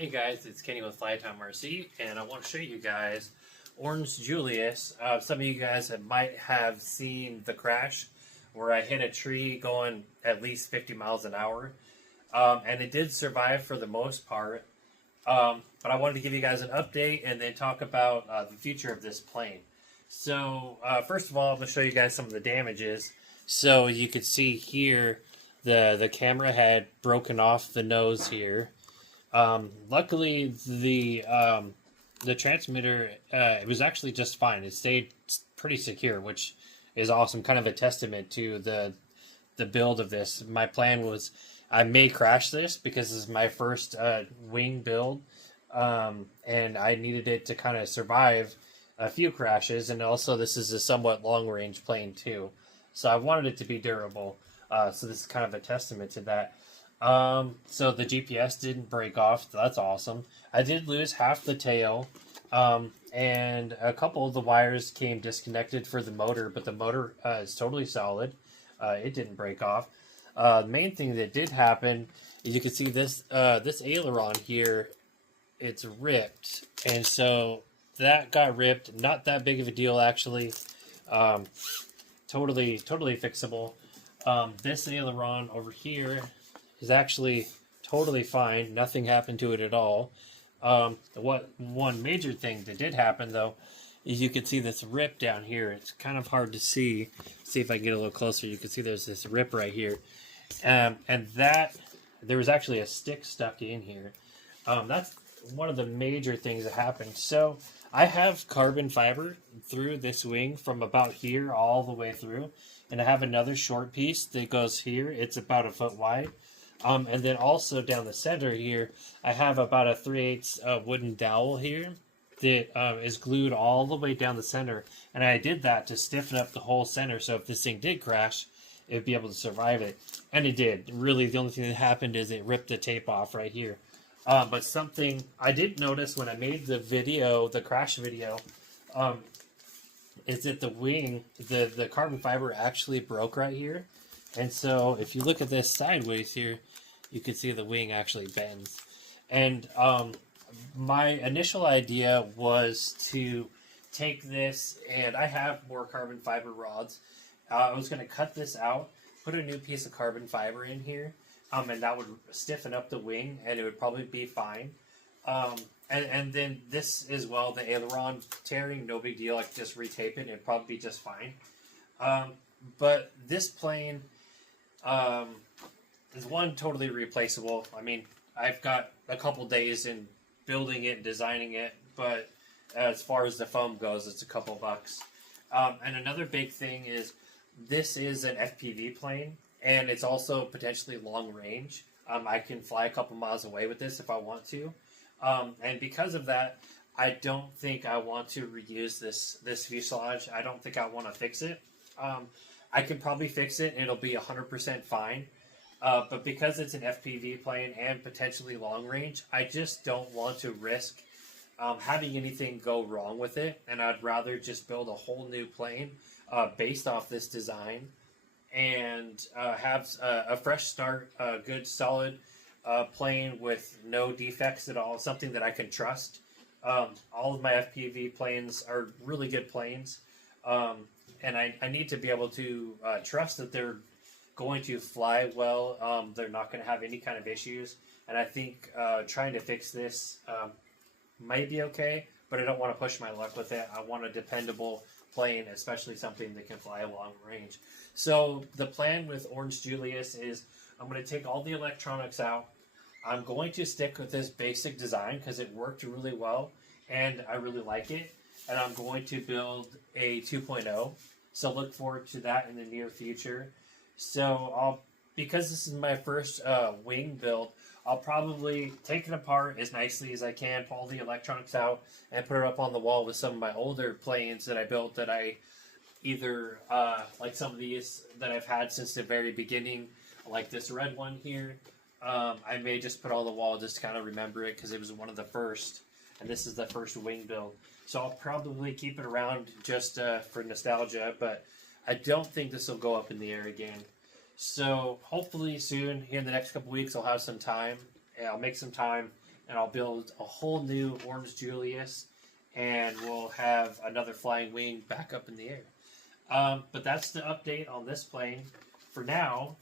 Hey guys, it's Kenny with Flytime RC, and I want to show you guys Orange Julius. Some of you guys might have seen the crash where I hit a tree going at least 50 miles an hour, and it did survive for the most part. But I wanted to give you guys an update and then talk about the future of this plane. So first of all, I'm going to show you guys some of the damages. So you can see here the camera had broken off the nose here. Luckily, the transmitter it was actually just fine. It stayed pretty secure, which is awesome. Kind of a testament to the build of this. My plan was I may crash this because this is my first wing build, and I needed it to kind of survive a few crashes. And also, this is a somewhat long range plane too, so I wanted it to be durable. So this is kind of a testament to that. So the GPS didn't break off. That's awesome. I did lose half the tail, and a couple of the wires came disconnected for the motor, but the motor is totally solid. It didn't break off. The main thing that did happen is you can see this this aileron here, it's ripped, and so that got ripped. Not that big of a deal actually. Totally fixable. This aileron over here is actually totally fine. Nothing happened to it at all. One major thing that did happen though is you can see this rip down here. It's kind of hard to see. See if I can get a little closer. You can see there's this rip right here, and that there was actually a stick stuck in here. That's one of the major things that happened. So I have carbon fiber through this wing from about here all the way through, and I have another short piece that goes here. It's about a foot wide. And then also down the center here, I have about a 3/8 wooden dowel here that is glued all the way down the center. And I did that to stiffen up the whole center, so if this thing did crash, it would be able to survive it. And it did. Really, the only thing that happened is it ripped the tape off right here. But something I did notice when I made the video, the crash video, is that the wing, the carbon fiber actually broke right here. And so if you look at this sideways here, you can see the wing actually bends. And my initial idea was to take this, and I have more carbon fiber rods. I was going to cut this out, put a new piece of carbon fiber in here, and that would stiffen up the wing, and it would probably be fine. And then this as well, the aileron tearing, no big deal. I could just retape it, it'd probably be just fine. But this plane is one totally replaceable. I mean, I've got a couple days in building it and designing it, but as far as the foam goes, it's a couple bucks. And another big thing is this is an FPV plane, and it's also potentially long range. I can fly a couple miles away with this if I want to. And because of that, I don't think I want to reuse this fuselage. I don't think I want to fix it. I can probably fix it and it'll be 100% fine. But because it's an FPV plane and potentially long range, I just don't want to risk having anything go wrong with it. And I'd rather just build a whole new plane based off this design and have a fresh start, a good solid plane with no defects at all, something that I can trust. All of my FPV planes are really good planes. And I need to be able to trust that they're going to fly well. They're not going to have any kind of issues. And I think trying to fix this might be okay, but I don't want to push my luck with it. I want a dependable plane, especially something that can fly a long range. So the plan with Orange Julius is I'm going to take all the electronics out. I'm going to stick with this basic design because it worked really well and I really like it. And I'm going to build a 2.0. So look forward to that in the near future. So because this is my first wing build, I'll probably take it apart as nicely as I can, pull the electronics out, and put it up on the wall with some of my older planes that I built that I either, like some of these that I've had since the very beginning, like this red one here. I may just put on the wall just to kind of remember it because it was one of the first, and this is the first wing build. So I'll probably keep it around just for nostalgia, but I don't think this will go up in the air again. So hopefully soon, here in the next couple weeks, I'll have some time. I'll make some time and I'll build a whole new orange Julius, and we'll have another flying wing back up in the air. But that's the update on this plane. For now,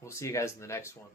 we'll see you guys in the next one.